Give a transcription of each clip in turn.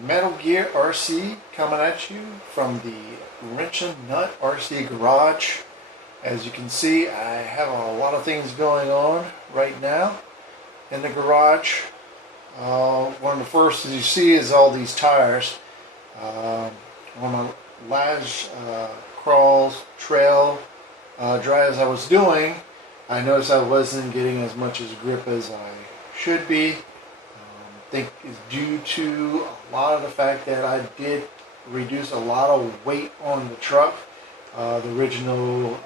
Metal Gear RC coming at you from the Wrench and Nut RC garage. As you can see, I have a lot of things going on right now in the garage. One of the first, as you see, is all these tires. One of the last crawls, trail drives I was doing, I noticed I wasn't getting as much as grip as I should be. I think it's due to a lot of the fact that I did reduce a lot of weight on the truck. The original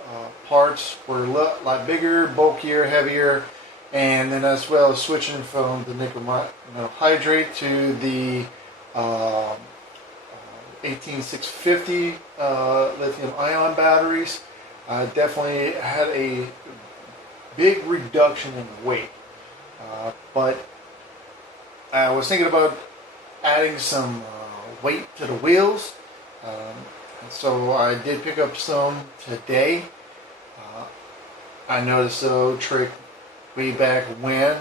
parts were a lot bigger, bulkier, heavier, and then as well as switching from the nickel hydrate to the 18650 lithium ion batteries. I definitely had a big reduction in weight, but I was thinking about adding some weight to the wheels, and so I did pick up some today. I noticed the trick way back when.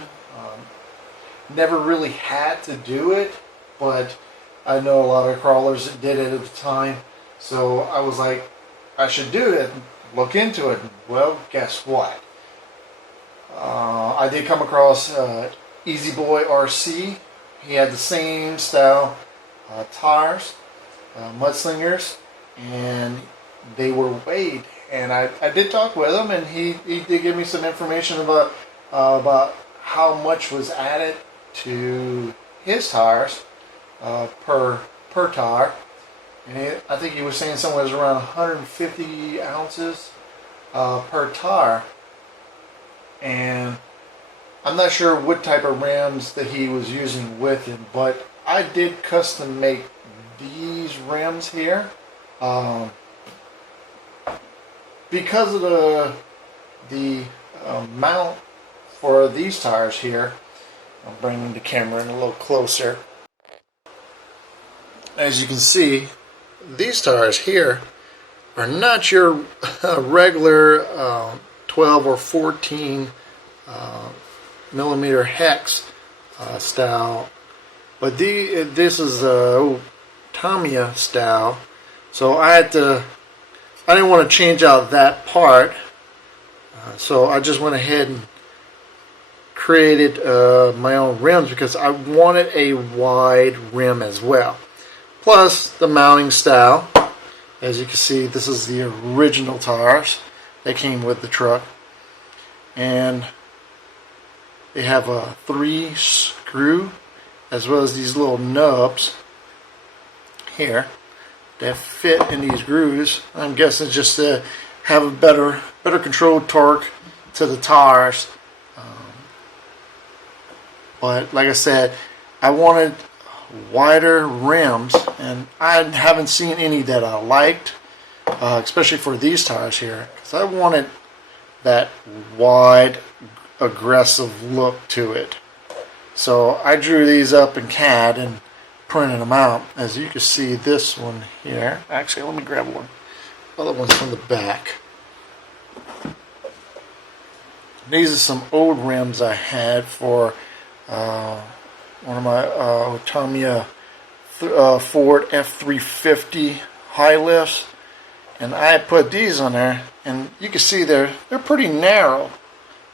Never really had to do it, but I know a lot of crawlers that did it at the time, so I was like, I should do it, look into it. Well, guess what? I did come across Easy Boy RC. He had the same style tires, mudslingers, and they were weighed. And I did talk with him, and he did give me some information about how much was added to his tires per tire. And I think he was saying somewhere around 150 ounces per tire. And I'm not sure what type of rims that he was using with it, but I did custom make these rims here. Because of the mount for these tires here, I'm bringing the camera in a little closer. As you can see, these tires here are not your regular 12 or 14 millimeter hex style, but this is a Tamiya style, so I didn't want to change out that part, so I just went ahead and created my own rims because I wanted a wide rim as well. Plus the mounting style. As you can see, this is the original tires that came with the truck, and they have a 3 screw as well as these little nubs here that fit in these grooves. I'm guessing just to have a better controlled torque to the tires. But like I said, I wanted wider rims, and I haven't seen any that I liked, especially for these tires here, because I wanted that wide, aggressive look to it. So I drew these up in CAD and printed them out. As you can see, this one here, actually let me grab one, other one's from the back. These are some old rims I had for one of my Tamiya Ford F350 high lifts, and I put these on there, and you can see they're pretty narrow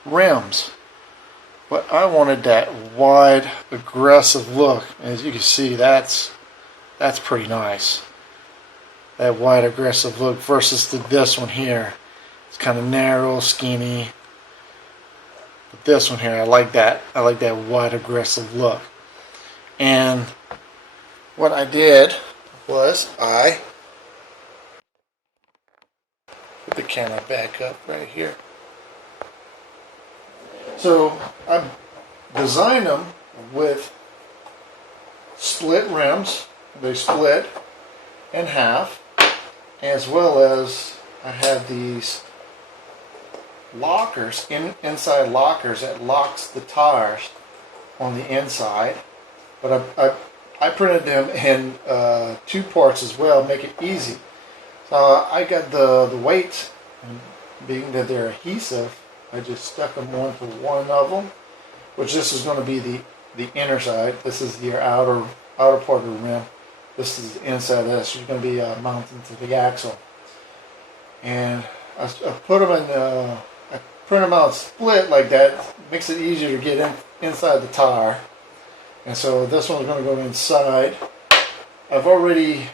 rims, but I wanted that wide, aggressive look. As you can see, that's pretty nice. That wide, aggressive look versus this one here. It's kind of narrow, skinny. But this one here, I like that. I like that wide, aggressive look. And what I did was I put the camera back up right here. So I designed them with split rims. They split in half, as well as I have these lockers, inside lockers that locks the tires on the inside. But I printed them in 2 parts as well, make it easy. So I got the weights, and being that they're adhesive, I just stuck them onto one of them, which this is going to be the inner side. This is your outer outer part of the rim. This is the inside of this. It's going to be mounted to the axle. And I put them in I print them out split like that. Makes it easier to get inside the tire. And so this one's going to go inside. I've already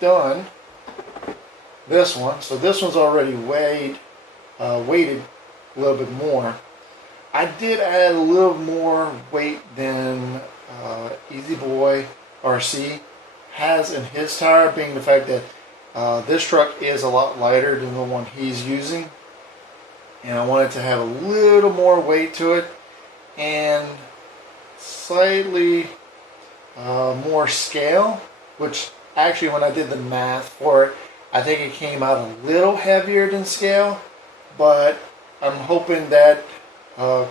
done this one. So this one's already weighted a little bit more. I did add a little more weight than Easy Boy RC has in his tire, being the fact that this truck is a lot lighter than the one he's using, and I wanted to have a little more weight to it and slightly more scale, which actually when I did the math for it, I think it came out a little heavier than scale, but I'm hoping that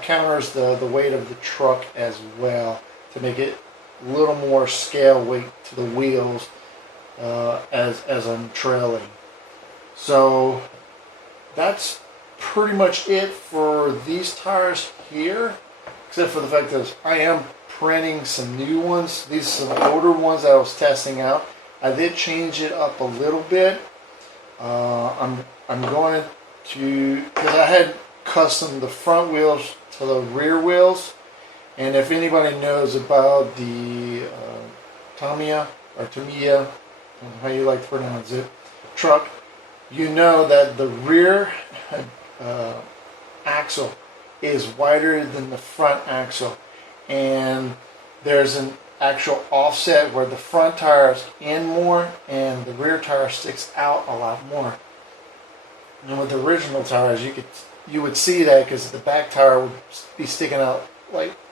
counters the weight of the truck as well to make it a little more scale weight to the wheels as I'm trailing. So that's pretty much it for these tires here, except for the fact that I am printing some new ones. These are some older ones that I was testing out. I did change it up a little bit. I'm going to, because I had custom the front wheels to the rear wheels, and if anybody knows about the Tamiya or Tamiya, how you like to pronounce it, truck, you know that the rear axle is wider than the front axle, and there's an actual offset where the front tire is in more and the rear tire sticks out a lot more. And with the original tires, you would see that because the back tire would be sticking out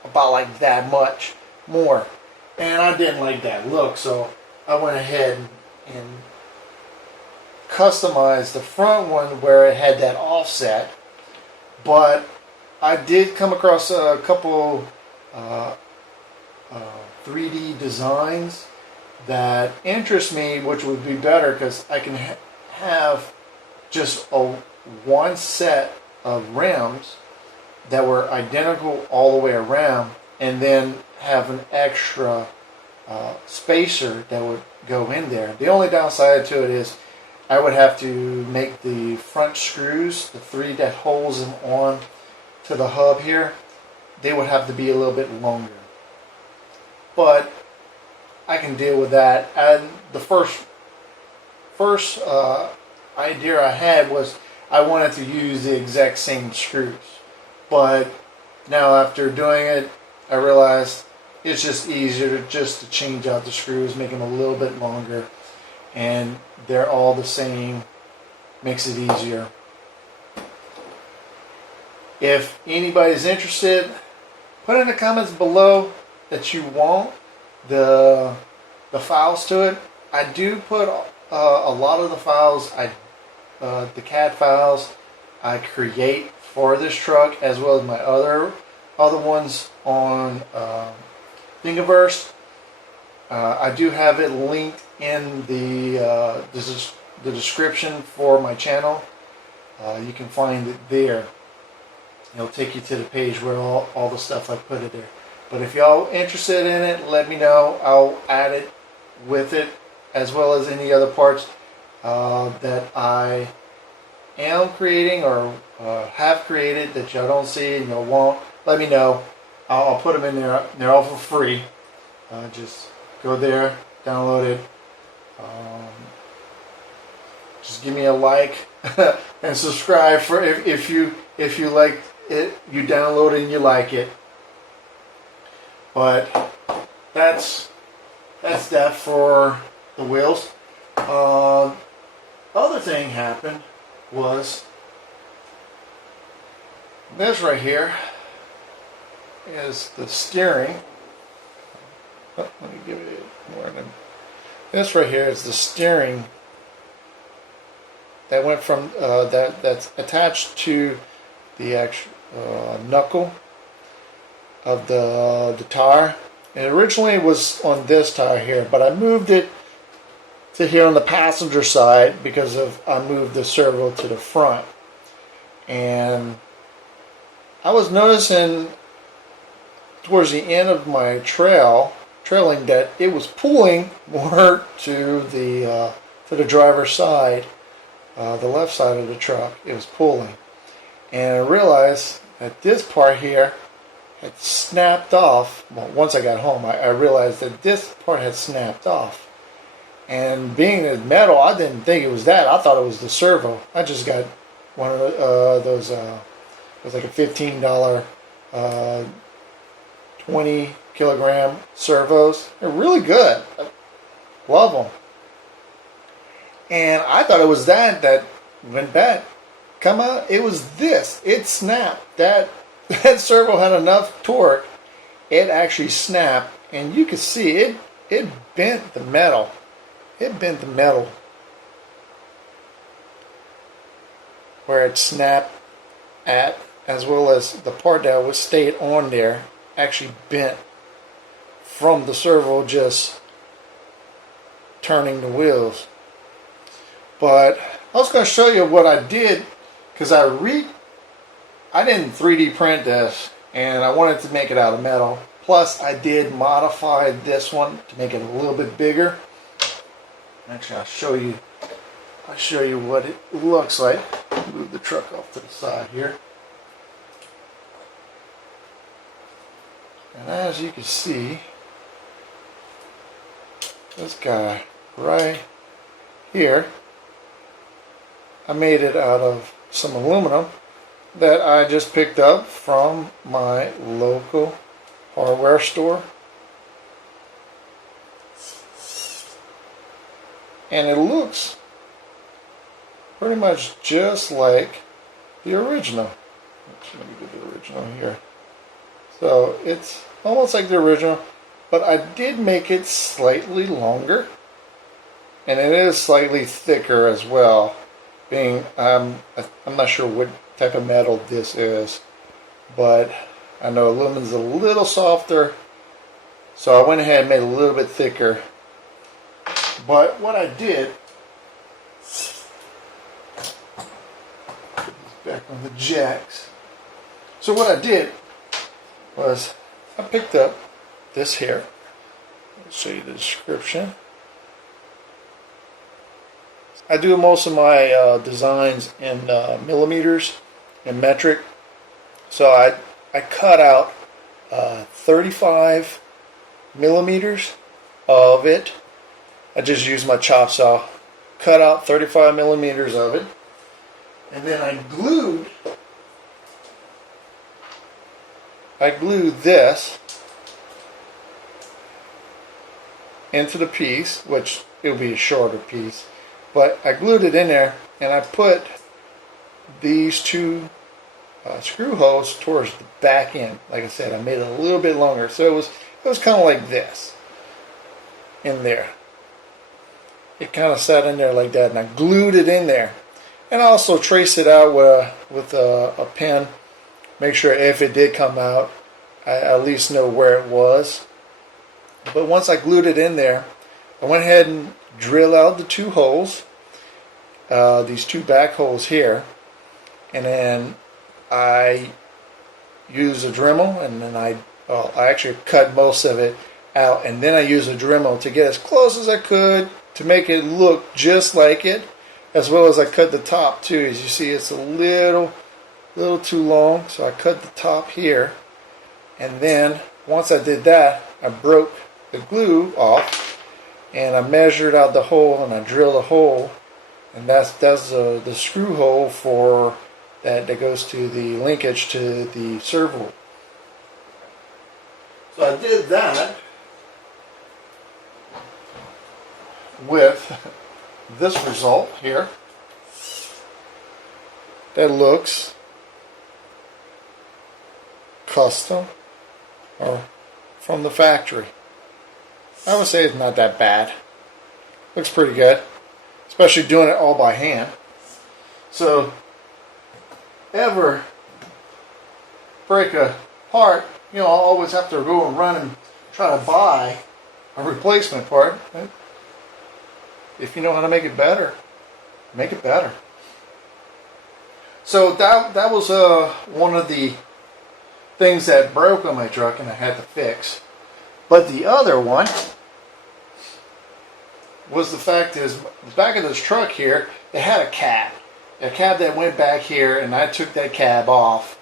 about like that much more, and I didn't like that look, so I went ahead and customized the front one where it had that offset. But I did come across a couple 3D designs that interest me, which would be better because I can have just one set of rims that were identical all the way around, and then have an extra spacer that would go in there. The only downside to it is I would have to make the front screws, the three that holds them on to the hub here, they would have to be a little bit longer. But I can deal with that. And the first idea I had was I wanted to use the exact same screws. But now after doing it, I realized it's just easier to change out the screws, make them a little bit longer, and they're all the same. Makes it easier. If anybody's interested, put in the comments below that you want the files to it. I do put a lot of the files, the CAD files I create for this truck, as well as my other ones on Thingiverse. I do have it linked in the description for my channel. You can find it there. It'll take you to the page where all the stuff I put it there. But if y'all interested in it, let me know. I'll add it with it, as well as any other parts that I am creating or have created that y'all don't see and y'all won't. Let me know. I'll put them in there. They're all for free. Just go there, download it. Just give me a like and subscribe for if you like it, you download it and you like it. But that's that for the wheels. Other thing happened was this right here is the steering. Oh, let me give it more than this right here is the steering that went from that's attached to the actual knuckle of the tire. And originally it was on this tire here, but I moved it to here on the passenger side because I moved the servo to the front. And I was noticing towards the end of my trail trailing, that it was pulling more to the driver's side, the left side of the truck. It was pulling, and I realized that this part here had snapped off. Well, once I got home, I realized that this part had snapped off. And being it's metal, I didn't think it was that. I thought it was the servo. I just got one of those. It was like a $15 20-kilogram servos. They're really good. I love them. And I thought it was that went bad. Come out, it was this. It snapped. That servo had enough torque. It actually snapped, and you could see it. It bent the metal. It bent the metal where it snapped at, as well as the part that was stayed on there actually bent from the servo just turning the wheels. But I was going to show you what I did, because I didn't 3D print this, and I wanted to make it out of metal. Plus, I did modify this one to make it a little bit bigger. Actually, I'll show you what it looks like. Move the truck off to the side here. And as you can see, this guy right here, I made it out of some aluminum that I just picked up from my local hardware store. And it looks pretty much just like the original. Let me get the original here. So it's almost like the original, but I did make it slightly longer, and it is slightly thicker as well. Being I'm not sure what type of metal this is, but I know aluminum is a little softer, so I went ahead and made it a little bit thicker. But what I did, put this back on the jacks. So what I did was I picked up this here. I'll show you the description. I do most of my designs in millimeters and metric. So I cut out 35 millimeters of it. I just used my chop saw, cut out 35 millimeters of it, and then I glued this into the piece, which it'll be a shorter piece, but I glued it in there, and I put these two screw holes towards the back end. Like I said, I made it a little bit longer, so it was kind of like this in there. It kind of sat in there like that, and I glued it in there. And I also traced it out with a pen. Make sure if it did come out, I at least know where it was. But once I glued it in there, I went ahead and drilled out the two holes, these two back holes here, and then I used a Dremel, and then I actually cut most of it out, and then I used a Dremel to get as close as I could to make it look just like it, as well as I cut the top too. As you see, it's a little too long, so I cut the top here, and then once I did that, I broke the glue off, and I measured out the hole, and I drilled a hole, and that's the screw hole for that goes to the linkage to the servo. So I did that with this result here that looks custom or from the factory. I would say it's not that bad. Looks pretty good, especially doing it all by hand. So ever break a part, I'll always have to go and run and try to buy a replacement part. If you know how to make it better, make it better. So that was one of the things that broke on my truck, and I had to fix. But the other one was the fact is, the back of this truck here, it had a cab that went back here, and I took that cab off,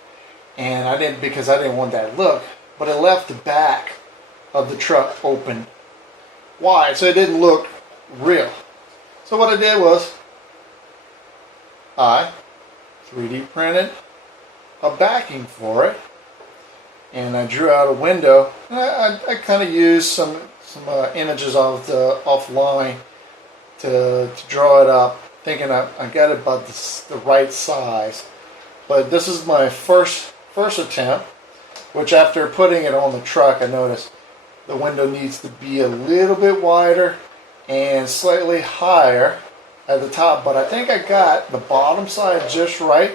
and I didn't, because I didn't want that look, but it left the back of the truck open wide, so it didn't look real. So what I did was I 3D printed a backing for it, and I drew out a window, and I kind of used some images of the offline to draw it up, thinking I got it about the right size. But this is my first attempt, which after putting it on the truck, I noticed the window needs to be a little bit wider and slightly higher at the top. But I think I got the bottom side just right,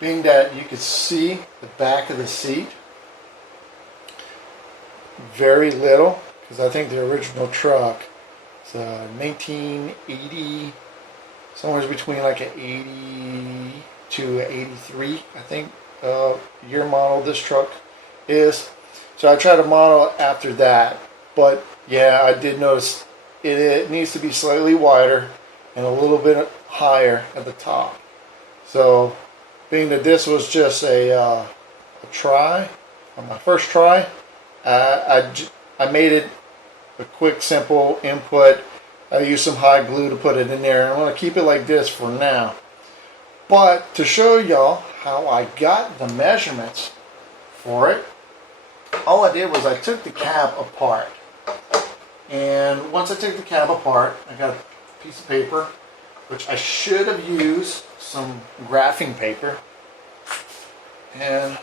being that you could see the back of the seat very little, because I think the original truck is 1980, somewhere between like an 80 to 83, I think, year model this truck is. So I try to model after that. But yeah, I did notice it needs to be slightly wider and a little bit higher at the top. So being that this was just a try, on my first try, I made it a quick, simple input. I used some hot glue to put it in there. I'm going to keep it like this for now. But to show y'all how I got the measurements for it, all I did was I took the cab apart. And once I took the cab apart, I got a piece of paper, which I should have used some graphing paper. And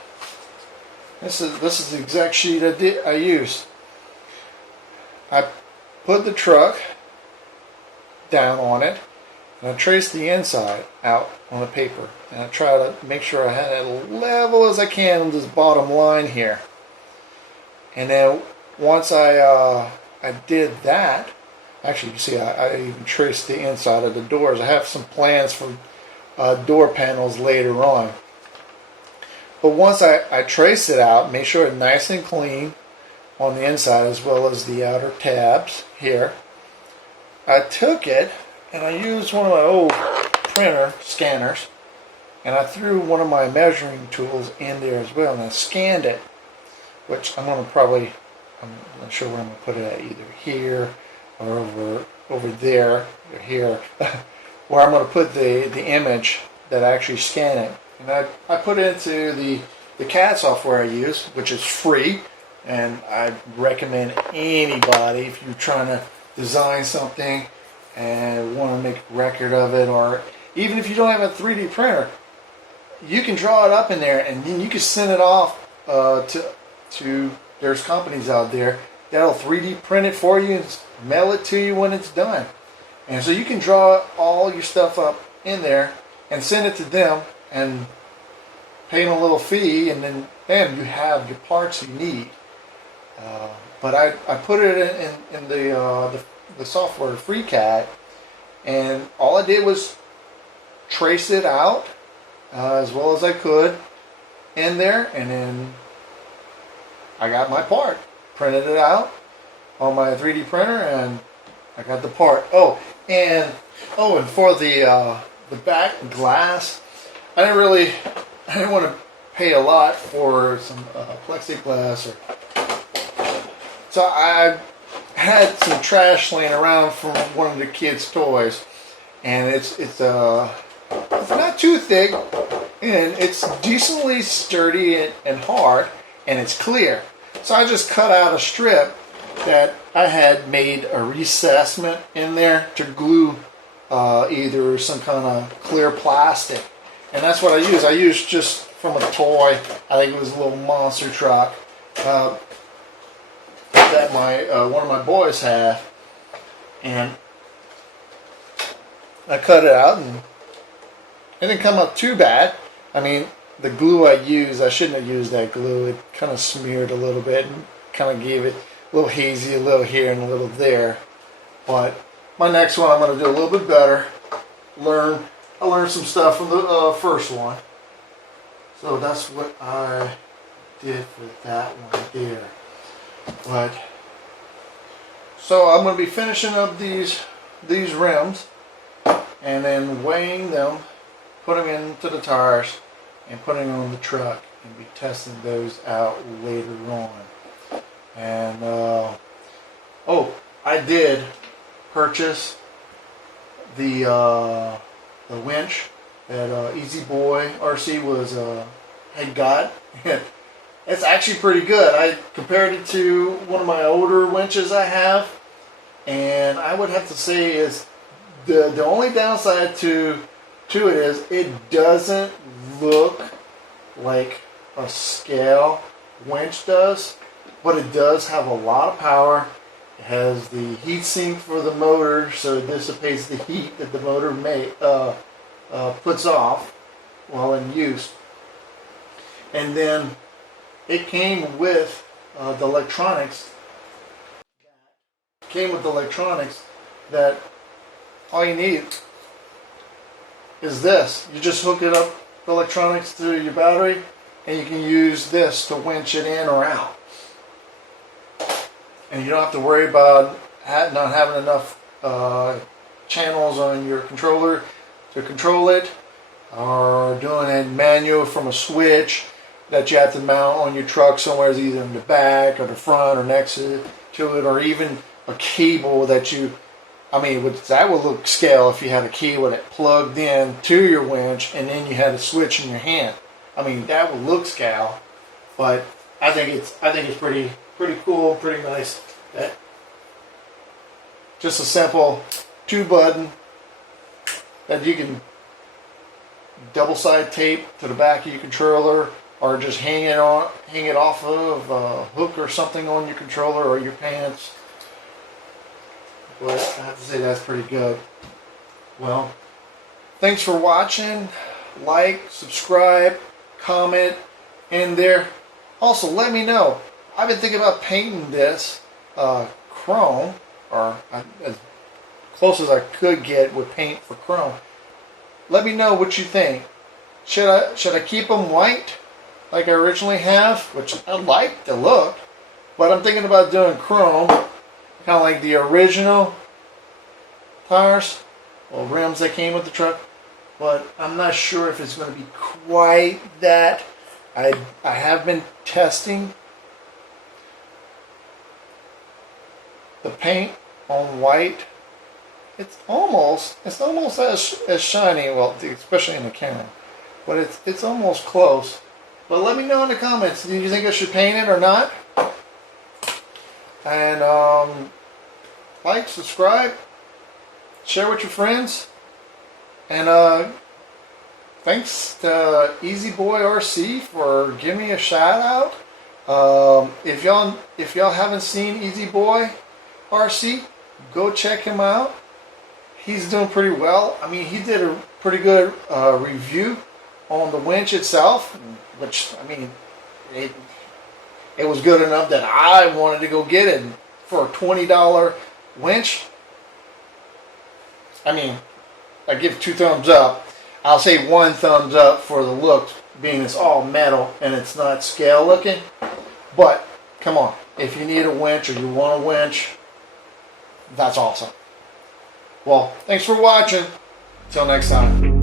this is the exact sheet I used. I put the truck down on it, and I traced the inside out on the paper, and I try to make sure I had it as level as I can on this bottom line here. And then once I did that, actually you see I even traced the inside of the doors. I have some plans for door panels later on. But once I traced it out, make sure it's nice and clean on the inside as well as the outer tabs here, I took it and I used one of my old printer scanners, and I threw one of my measuring tools in there as well, and I scanned it, which I'm not sure where I'm going to put it at, either here or over there or here, where I'm going to put the image that I actually scan it. And I put it into the CAD software I use, which is free, and I recommend anybody, if you're trying to design something and want to make a record of it, or even if you don't have a 3D printer, you can draw it up in there, and then you can send it off to there's companies out there that'll 3D print it for you and mail it to you when it's done. And so you can draw all your stuff up in there and send it to them and pay them a little fee, and then bam, you have your parts you need. But I put it in the software FreeCAD, and all I did was trace it out as well as I could in there, and then I got my part, printed it out on my 3D printer, and I got the part. And for the back glass, I didn't want to pay a lot for some plexiglass, so I had some trash laying around from one of the kids' toys, and it's not too thick, and it's decently sturdy and hard, and it's clear. So I just cut out a strip that I had made a recessment in there to glue either some kind of clear plastic, and that's what I used. I used just from a toy. I think it was a little monster truck that one of my boys had, and I cut it out, and it didn't come up too bad. I mean, the glue I used, I shouldn't have used that glue. It kind of smeared a little bit and kind of gave it a little hazy, a little here and a little there. But my next one, I'm going to do a little bit better. I learned some stuff from the first one. So that's what I did for that one there. But So I'm going to be finishing up these rims and then weighing them, putting them into the tires, and putting them on the truck, and be testing those out later on. And oh, I did purchase the winch that Easy Boy RC had got. It's actually pretty good. I compared it to one of my older winches I have, and I would have to say is the only downside to it is it doesn't look like a scale winch does, but it does have a lot of power. It has the heat sink for the motor, so it dissipates the heat that the motor puts off while in use. And then it came with the electronics. That all you need is this. You just hook it up, the electronics, to your battery, and you can use this to winch it in or out. And you don't have to worry about not having enough channels on your controller to control it, or doing it manual from a switch that you have to mount on your truck somewhere, either in the back or the front or next to it, or even a cable that that would look scale if you had a cable that plugged in to your winch and then you had a switch in your hand. That would look scale, but I think it's pretty cool, pretty nice. That just a simple 2-button that you can double side tape to the back of your controller, or just hang it off of a hook or something on your controller or your pants. But I have to say that's pretty good. Well, thanks for watching. Like, subscribe, comment in there. Also, let me know. I've been thinking about painting this chrome, or as close as I could get with paint for chrome. Let me know what you think. Should I keep them white like I originally have, which I like the look, but I'm thinking about doing chrome, kind of like the original tires or rims that came with the truck, but I'm not sure if it's going to be quite that. I have been testing the paint on white. It's almost as shiny, well, especially in the camera, but it's almost close. But let me know in the comments, do you think I should paint it or not? And like, subscribe, share with your friends, and thanks to Easy Boy RC for giving me a shout out. If y'all haven't seen Easy Boy RC, go check him out. He's doing pretty well. He did a pretty good review on the winch itself, which it was good enough that I wanted to go get it for a $20 winch. I give 2 thumbs up. I'll say 1 thumbs up for the look, being it's all metal and it's not scale looking. But come on, if you need a winch or you want a winch, that's awesome. Well, thanks for watching. Till next time.